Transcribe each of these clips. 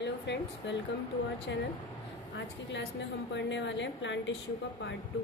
Hello friends, welcome to our channel. आज की class में हम पढ़ने वाले हैं प्लांट टिश्यू का पार्ट 2।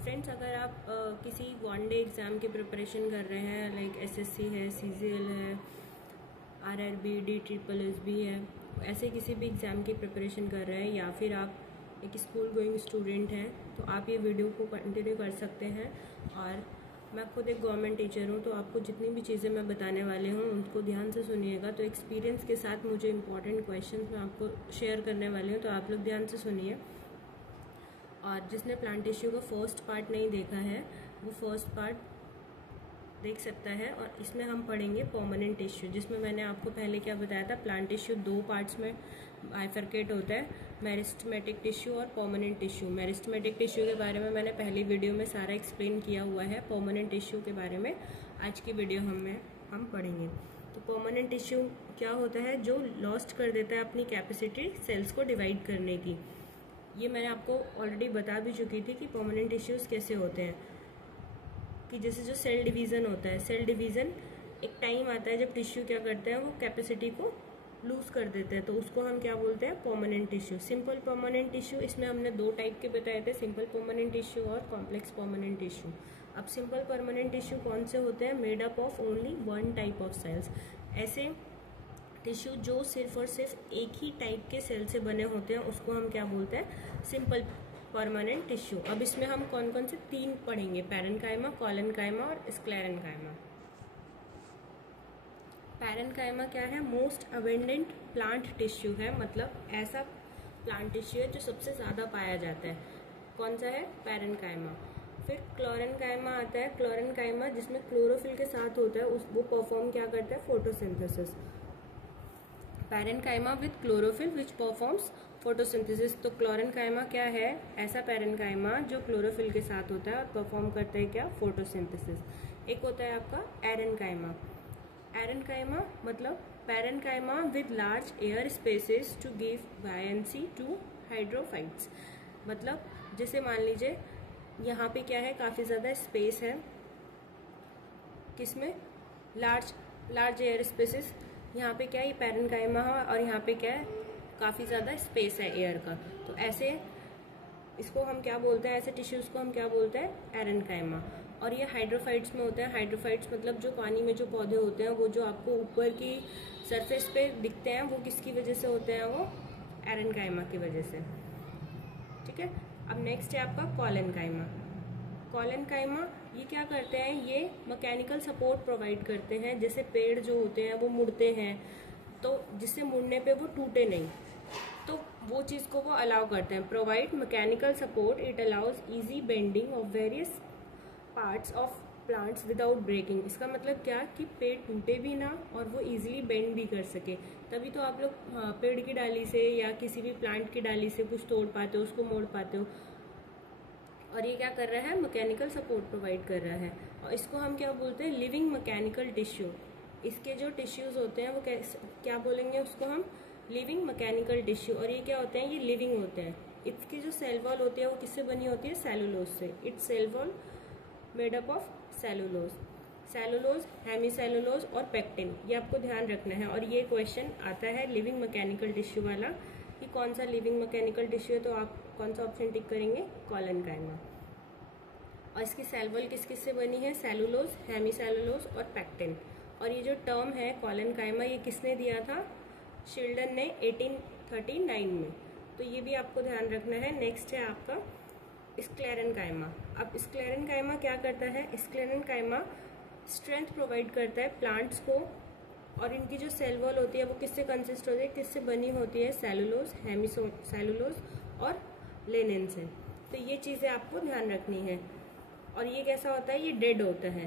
फ्रेंड्स, अगर आप किसी वन डे एग्ज़ाम की प्रिपरेशन कर रहे हैं, लाइक एसएससी है, सीजीएल है, आरआरबी, DSSB है, ऐसे किसी भी एग्ज़ाम की प्रिपरेशन कर रहे हैं, या फिर आप एक स्कूल गोइंग स्टूडेंट हैं, तो आप ये वीडियो को कंटिन्यू कर सकते हैं। और मैं खुद एक गवर्नमेंट टीचर हूँ, तो आपको जितनी भी चीज़ें मैं बताने वाले हूँ उनको ध्यान से सुनिएगा। तो एक्सपीरियंस के साथ मुझे इंपॉर्टेंट क्वेश्चंस मैं आपको शेयर करने वाली हूँ, तो आप लोग ध्यान से सुनिए। और जिसने प्लांट टिश्यू का फर्स्ट पार्ट नहीं देखा है वो फर्स्ट पार्ट देख सकता है। और इसमें हम पढ़ेंगे परमानेंट टिश्यू, जिसमें मैंने आपको पहले क्या बताया था, प्लांट टिश्यू दो पार्ट्स में बाइफरकेट होता है, मेरिस्टेमेटिक टिश्यू और परमानेंट टिश्यू। मेरिस्टेमेटिक टिश्यू के बारे में मैंने पहली वीडियो में सारा एक्सप्लेन किया हुआ है। परमानेंट टिश्यू के बारे में आज की वीडियो हम पढ़ेंगे। तो परमानेंट टिश्यू क्या होता है, जो लॉस्ट कर देता है अपनी कैपेसिटी सेल्स को डिवाइड करने की। ये मैंने आपको ऑलरेडी बता भी चुकी थी कि परमानेंट टिश्यूज कैसे होते हैं। कि जैसे जो सेल डिवीज़न होता है, सेल डिवीज़न एक टाइम आता है जब टिश्यू क्या करते हैं, वो कैपेसिटी को लूज कर देते हैं, तो उसको हम क्या बोलते हैं, permanent tissue. Simple permanent tissue, इसमें हमने दो टाइप के बताए थे, सिंपल परमानेंट टिश्यू और कॉम्प्लेक्स परमानेंट टिश्यू। अब सिंपल परमानेंट टिश्यू कौन से होते हैं, made up of only one type of cells. ऐसे टिश्यू जो सिर्फ और सिर्फ एक ही टाइप के सेल से बने होते हैं, उसको हम क्या बोलते हैं, सिंपल परमानेंट टिश्यू। अब इसमें हम कौन कौन से तीन पढ़ेंगे, पैरेन्काइमा, कोलेनकाइमा और स्क्लेरेन्काइमा। पैरेन्काइमा क्या है, मोस्ट अबेंडेंट प्लांट टिश्यू है, मतलब ऐसा प्लांट टिश्यू है जो सबसे ज़्यादा पाया जाता है। कौन सा है, पैरेन्काइमा। फिर क्लोरेन्काइमा आता है, क्लोरेन्काइमा जिसमें क्लोरोफिल के साथ होता है, वो परफॉर्म क्या करता है, photosynthesis. Parenchyma with chlorophyll which performs photosynthesis. तो क्लोरेन्काइमा क्या है, ऐसा पैरेन्काइमा जो क्लोरोफिल के साथ होता है और परफॉर्म करता है क्या, फोटोसिंथेसिस। एक होता है आपका एरेन्काइमा। एरेन्काइमा मतलब parenchyma with large air spaces to give buoyancy to hydrophytes. मतलब जैसे मान लीजिए यहाँ पे क्या है, काफ़ी ज़्यादा स्पेस है, किसमें, लार्ज एयर स्पेसेस। यहाँ पे क्या है, ये पैरेन्काइमा है, और यहाँ पे क्या है, काफ़ी ज़्यादा स्पेस है एयर का। तो ऐसे इसको हम क्या बोलते हैं, ऐसे टिश्यूज़ को हम क्या बोलते हैं, एरेन्काइमा। और ये हाइड्रोफाइट्स में होते हैं। हाइड्रोफाइट्स मतलब जो पानी में जो पौधे होते हैं, वो जो आपको ऊपर की सरफेस पे दिखते हैं, वो किसकी वजह से होते हैं, वो एरेन्काइमा की वजह से। ठीक है। अब नेक्स्ट है आपका कोलेनकाइमा। कोलेनकाइमा ये क्या करते हैं, ये मैकेनिकल सपोर्ट प्रोवाइड करते हैं। जैसे पेड़ जो होते हैं वो मुड़ते हैं, तो जिससे मुड़ने पे वो टूटे नहीं, तो वो चीज़ को वो अलाउ करते हैं। Provide mechanical support, it allows easy bending of various parts of plants without breaking. इसका मतलब क्या कि पेड़ टूटे भी ना और वो इजीली बेंड भी कर सके। तभी तो आप लोग पेड़ की डाली से या किसी भी प्लांट की डाली से कुछ तोड़ पाते हो, उसको मोड़ पाते हो। और ये क्या कर रहा है, मैकेनिकल सपोर्ट प्रोवाइड कर रहा है। और इसको हम क्या बोलते हैं, लिविंग मैकेनिकल टिश्यू। इसके जो टिश्यूज होते हैं वो क्या बोलेंगे, उसको हम लिविंग मैकेनिकल टिश्यू। और ये क्या होते हैं, ये लिविंग होते हैं। इसकी जो सेल वॉल होती है वो किससे बनी होती है, सेलुलोज से। Its cell wall made up of cellulose, cellulose, hemicellulose और पेक्टिन। ये आपको ध्यान रखना है। और ये क्वेश्चन आता है लिविंग मैकेनिकल टिश्यू वाला, कि कौन सा लिविंग मैकेनिकल टिश्यू है, तो आप कौन सा ऑप्शन टिक करेंगे, कोलेनकाइमा। और इसकी सेल वॉल किस किस से बनी है, सेलुलोज, हेमीसेलुलोज और पेक्टिन। और ये जो टर्म है कोलेनकाइमा, ये किसने दिया था, शिल्डन ने 1839 में। तो ये भी आपको ध्यान रखना है। नेक्स्ट है आपका स्क्लेरेन्काइमा। अब स्क्लेरेन्काइमा क्या करता है, स्क्लेरेन्काइमा स्ट्रेंथ प्रोवाइड करता है प्लांट्स को। और इनकी जो सेल वॉल होती है वो किससे कंसिस्ट होती है, किससे बनी होती है, सेलुलोज, हेमीसेलुलोज और लेनिन से। तो ये चीज़ें आपको ध्यान रखनी है। और ये कैसा होता है, ये डेड होता है।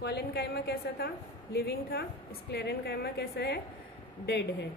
कोलेनकाइमा कैसा था, लिविंग था। स्क्लेरेन्काइमा कैसा है, डेड है।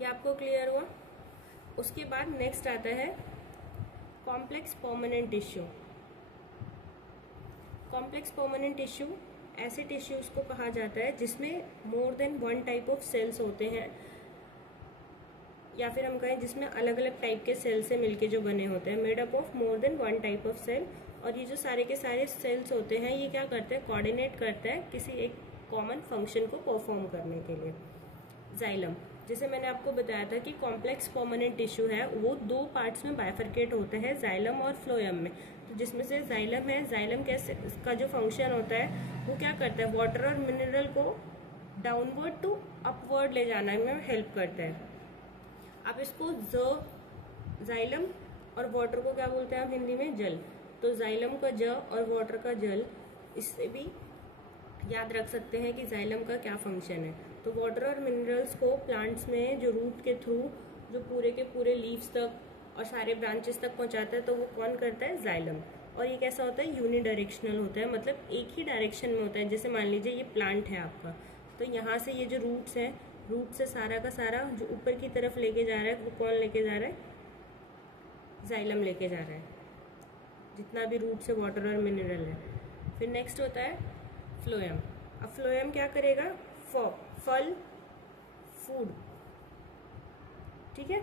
ये आपको क्लियर हुआ। उसके बाद नेक्स्ट आता है complex permanent tissue. Complex permanent tissue ऐसे टिश्यूज को कहा जाता है जिसमें more than one type of cells होते हैं, या फिर हम कहें जिसमें अलग अलग टाइप के सेल से मिलके जो बने होते हैं, made up of more than one type of cell. और ये जो सारे के सारे सेल्स होते हैं, ये क्या करते हैं, कोऑर्डिनेट करते हैं किसी एक कॉमन फंक्शन को परफॉर्म करने के लिए। जाइलम, जैसे मैंने आपको बताया था कि कॉम्प्लेक्स परमानेंट टिश्यू है वो दो पार्ट्स में बाइफरकेट होते हैं, जाइलम और फ्लोएम में। तो जिसमें से जाइलम है, जाइलम कैसे इसका जो फंक्शन होता है वो क्या करता है, वाटर और मिनरल को डाउनवर्ड टू अपवर्ड ले जाने में हेल्प करता है। आप इसको जाइलम और वाटर को क्या बोलते हैं आप हिंदी में, जल। तो जाइलम का ज और वाटर का जल, इससे भी याद रख सकते हैं कि जाइलम का क्या फंक्शन है। तो वाटर और मिनरल्स को प्लांट्स में जो रूट के थ्रू जो पूरे के पूरे लीव्स तक और सारे ब्रांचेस तक पहुंचाता है, तो वो कौन करता है, जाइलम। और ये कैसा होता है, यूनिडायरेक्शनल होता है, मतलब एक ही डायरेक्शन में होता है। जैसे मान लीजिए ये प्लांट है आपका, तो यहाँ से ये जो रूट्स हैं, रूट से सारा का सारा जो ऊपर की तरफ लेके जा रहा है वो कौन लेके जा रहा है, जाइलम लेके जा रहा है, जितना भी रूट से वाटर और मिनरल है। फिर नेक्स्ट होता है फ्लोएम। अब फ्लोएम क्या करेगा, फल, फूड, ठीक है।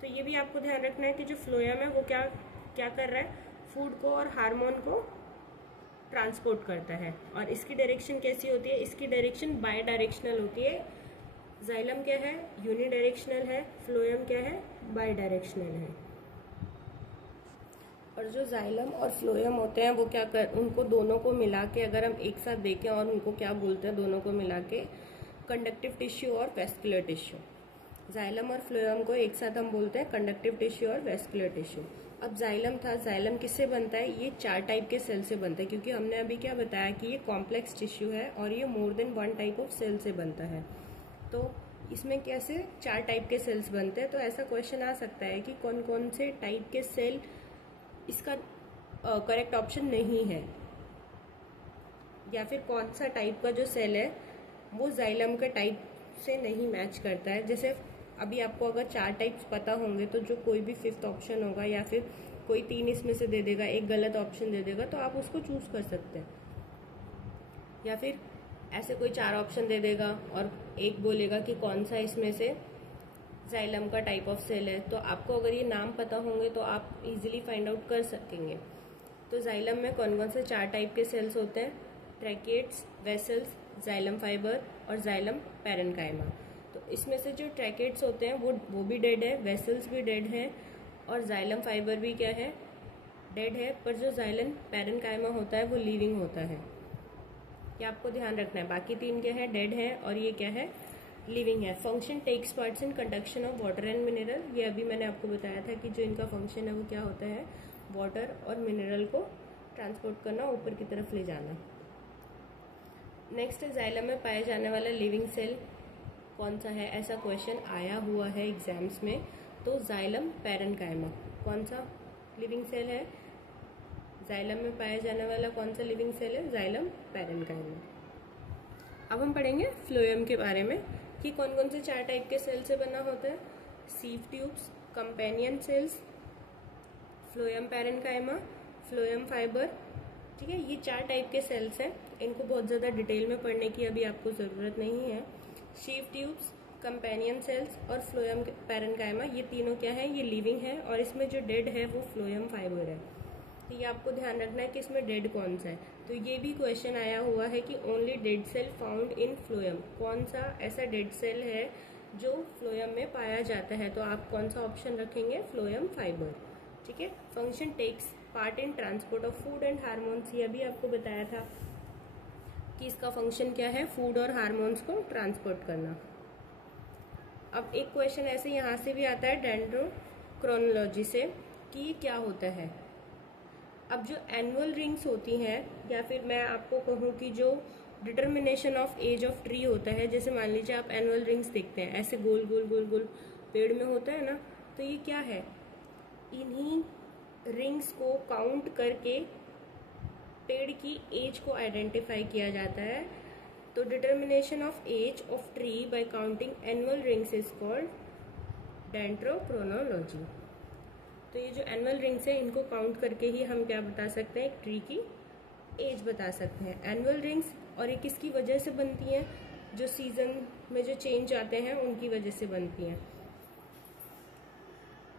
तो ये भी आपको ध्यान रखना है कि जो फ्लोएम है वो क्या क्या कर रहा है, फूड को और हार्मोन को ट्रांसपोर्ट करता है। और इसकी डायरेक्शन कैसी होती है, इसकी डायरेक्शन बाई डायरेक्शनल होती है। जाइलम क्या है, यूनिडायरेक्शनल है, फ्लोएम क्या है, बाई डायरेक्शनल है। और जो जाइलम और फ्लोएम होते हैं वो क्या उनको दोनों को मिला के अगर हम एक साथ देखें और उनको क्या बोलते हैं, दोनों को मिला के कंडक्टिव टिश्यू और वेस्कुलर टिश्यू। जाइलम और फ्लोएम को एक साथ हम बोलते हैं कंडक्टिव टिश्यू और वेस्कुलर टिश्यू। अब जाइलम था, जाइलम किससे बनता है, ये 4 टाइप के सेल से बनता है, क्योंकि हमने अभी क्या बताया कि ये कॉम्प्लेक्स टिश्यू है और ये more than 1 type of cell से बनता है। तो इसमें कैसे 4 टाइप के सेल्स बनते हैं। तो ऐसा क्वेश्चन आ सकता है कि कौन कौन से टाइप के सेल, इसका करेक्ट ऑप्शन नहीं है, या फिर कौन सा टाइप का जो सेल है वो जाइलम के टाइप से नहीं मैच करता है। जैसे अभी आपको अगर 4 टाइप्स पता होंगे तो जो कोई भी 5th ऑप्शन होगा या फिर कोई 3 इसमें से दे देगा, एक गलत ऑप्शन दे देगा, तो आप उसको चूज कर सकते हैं। या फिर ऐसे कोई 4 ऑप्शन दे देगा और एक बोलेगा कि कौन सा इसमें से जाइलम का टाइप ऑफ सेल है। तो आपको अगर ये नाम पता होंगे तो आप इजीली फाइंड आउट कर सकेंगे। तो जाइलम में कौन कौन से 4 टाइप के सेल्स होते हैं, ट्रैकेट्स, वेसल्स, जाइलम फाइबर और जाइलम पैरेन्काइमा। तो इसमें से जो ट्रैकेट्स होते हैं वो भी डेड है, वेसल्स भी डेड है और जाइलम फाइबर भी क्या है, डेड है। पर जो जाइलम पैरेन्काइमा होता है वो लिविंग होता है, ये आपको ध्यान रखना है। बाकी 3 क्या है, डेड है और ये क्या है, लिविंग है। Function takes parts in conduction of water and mineral, ये अभी मैंने आपको बताया था कि जो इनका फंक्शन है वो क्या होता है, वाटर और मिनरल को ट्रांसपोर्ट करना, ऊपर की तरफ ले जाना। नेक्स्ट है जाइलम में पाया जाने वाला लिविंग सेल कौन सा है, ऐसा क्वेश्चन आया हुआ है एग्जाम्स में। तो जाइलम पैरेन्काइमा कौन सा लिविंग सेल है, जाइलम में पाया जाने वाला कौन सा लिविंग सेल है, जाइलम पैरेन्काइमा। अब हम पढ़ेंगे फ्लोएम के बारे में कि कौन कौन से 4 टाइप के सेल से बना होता है, sieve tubes, companion cells, phloem parenchyma, phloem fibre, ठीक है। ये 4 टाइप के सेल्स हैं, इनको बहुत ज़्यादा डिटेल में पढ़ने की अभी आपको ज़रूरत नहीं है। सीव ट्यूब्स, कंपेनियन सेल्स और फ्लोएम पैरेन्काइमा, ये तीनों क्या है, ये लिविंग है और इसमें जो डेड है वो फ्लोएम फाइबर है। तो ये आपको ध्यान रखना है कि इसमें डेड कौन सा है। तो ये भी क्वेश्चन आया हुआ है कि only dead cell found in phloem, कौन सा ऐसा डेड सेल है जो फ्लोएम में पाया जाता है। तो आप कौन सा ऑप्शन रखेंगे, फ्लोएम फाइबर, ठीक है। Function takes part in transport of food and hormones, ये भी आपको बताया था कि इसका फंक्शन क्या है, फूड और हार्मोन्स को ट्रांसपोर्ट करना। अब एक क्वेश्चन ऐसे यहाँ से भी आता है डेंड्रोक्रोनोलॉजी से कि ये क्या होता है। अब जो एनुअल रिंग्स होती हैं, या फिर मैं आपको कहूँ कि जो determination of age of tree होता है, जैसे मान लीजिए आप एनुअल रिंग्स देखते हैं ऐसे गोल गोल गोल गोल पेड़ में होता है ना, तो ये क्या है, इन्हीं रिंग्स को काउंट करके पेड़ की एज को आइडेंटिफाई किया जाता है। तो determination of age of tree by counting annual rings is called dendrochronology. तो ये जो एनुअल रिंग्स है इनको काउंट करके ही हम क्या बता सकते हैं, एक ट्री की एज बता सकते हैं। एनुअल रिंग्स, और ये किसकी वजह से बनती हैं, जो सीजन में जो चेंज आते हैं उनकी वजह से बनती हैं।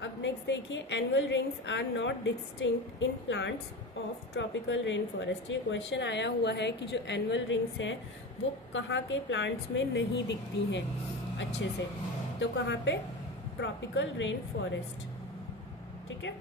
अब नेक्स्ट देखिए, annual rings are not distinct in plants of tropical rain forest. ये क्वेश्चन आया हुआ है कि जो एनुअल रिंग्स हैं वो कहाँ के प्लांट्स में नहीं दिखती हैं अच्छे से, तो कहाँ पे, ट्रॉपिकल रेन फॉरेस्ट। ठीक है।